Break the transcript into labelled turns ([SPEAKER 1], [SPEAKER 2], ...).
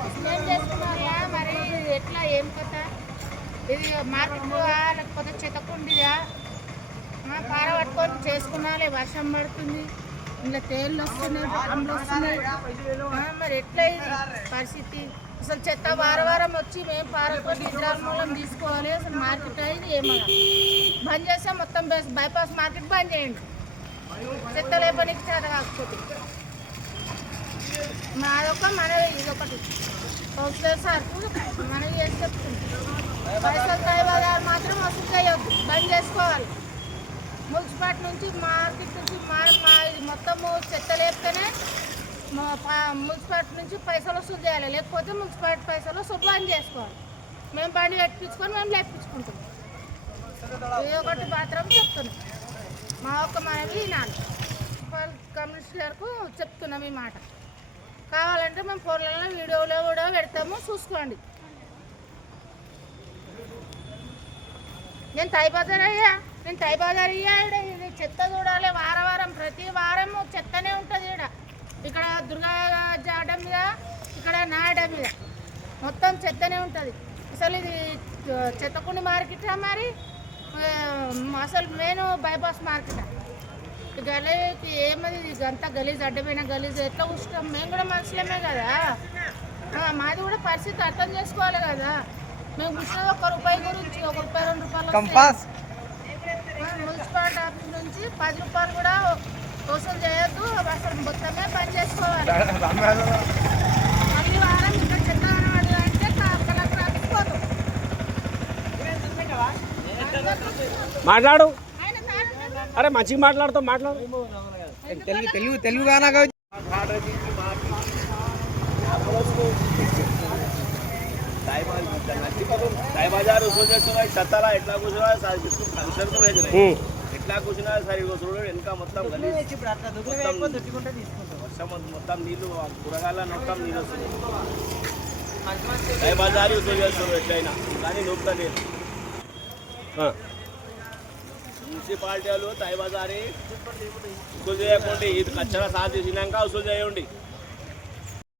[SPEAKER 1] Suspend చేసుకున్నారా మరి ఎట్లా ఏం కథ ఇది మార్కెట్గా లేకపోతే చెతకుండిదా పార పట్టుకొని చేసుకున్నాలే వర్షం పడుతుంది ఇంకా తేళ్ళు వస్తున్నాయి పాములు వస్తున్నాయి. మరి ఎట్లా ఇది పరిస్థితి? అసలు చెత్త వారం వచ్చి మేము పారకొని నిద్రాన్మూలం తీసుకోవాలి అసలు మార్కెట్ అయింది ఏమన్నా బంద్ చేస్తే మొత్తం బైపాస్ మార్కెట్ బంద్ చేయండి. చెత్త లేపనికి చేత కాకపోతే. మాదొక మనవి ఇదొకటి. Councillor sir. మనవి చేసి చెప్తుంది పైసలు డ్రైవర్ మాత్రం వసూలు చేయొద్దు. బంద్ చేసుకోవాలి. మున్సిపాలిటీ నుంచి మార్కెట్ నుంచి మా మా ఇది మొత్తము చెత్త లేపితేనే మున్సిపాలిటీ నుంచి పైసలు వసూలు చేయాలి. లేకపోతే మున్సిపాలిటీ పైసలు వసూలు బంద్ చేసుకోవాలి. మేము బండి కట్టించుకొని మేము లేపించుకుంటాం. ఇది ఒకటి మాత్రం చెప్తున్నాం. మా ఒక్క మనవి నాన్న మున్సిపల్ కమిషనర్కు చెప్తున్నాం ఈ మాట. కావాలంటే మేము ఫోన్లలో వీడియోలో కూడా పెడతాము చూసుకోండి. నేను తైబజార్ అయ్యా నేను తైబజార్ అయ్యా ఈడ ఇది చెత్త చూడాలి వారం వారం ప్రతి వారం చెత్తనే ఉంటుంది ఈడ. ఇక్కడ దుర్గా జాడ మీద ఇక్కడ నాడ మీద మొత్తం చెత్తనే ఉంటుంది. అసలు ఇది చెత్తకుండి మార్కెటా మరి? అసలు మెయిన్ బైపాస్ మార్కెటా? ఈ గలీకి ఏమది ఇది? అంతా గలీజ్ అడ్డమైన గలీజ్. ఎట్లా కూర్చుంటాం మేము కూడా మనుషులమే కదా. ఆ, మాది కూడా పరిస్థితి అర్థం చేసుకోవాలి కదా. మేము కూర్చున్నది ఒక రూపాయి గురించి ఒక రూపాయి రెండు రూపాయలు మున్సిపాలిటీ ఆఫీస్ నుంచి పది రూపాయలు కూడా వసూలు చేయొద్దు. అసలు మొత్తమే పని చేసుకోవాలి. మళ్ళీ వారం ఇంకా చెత్త కనబడదు అంటే క- కలెక్టర్ ఆఫీస్ పోతాం.
[SPEAKER 2] మాట్లాడు. అరే మంచిగా మాట్లాడుతాం మాట్లాడు.
[SPEAKER 3] తెలుగు తెలుగు తెలుగు
[SPEAKER 4] కానా దైబజారు సోచేస్తున్నా చెత్తారా ఎట్లా కూర్చున్నా సార్ కన్సర్కు వేసినాయి ఎట్లా మొత్తం వర్షం మొత్తం నీళ్ళు కూరగాయల మొత్తం నీళ్ళు వస్తుంది దైబజారు ఎట్లయినా కానీ నొప్పుతా లేదు మున్సిపాలిటీ వాళ్ళు తై ఉసులు చేయకుండా ఇది కచ్చరా సాధించినాక చేసినాక ఉసులు చేయండి.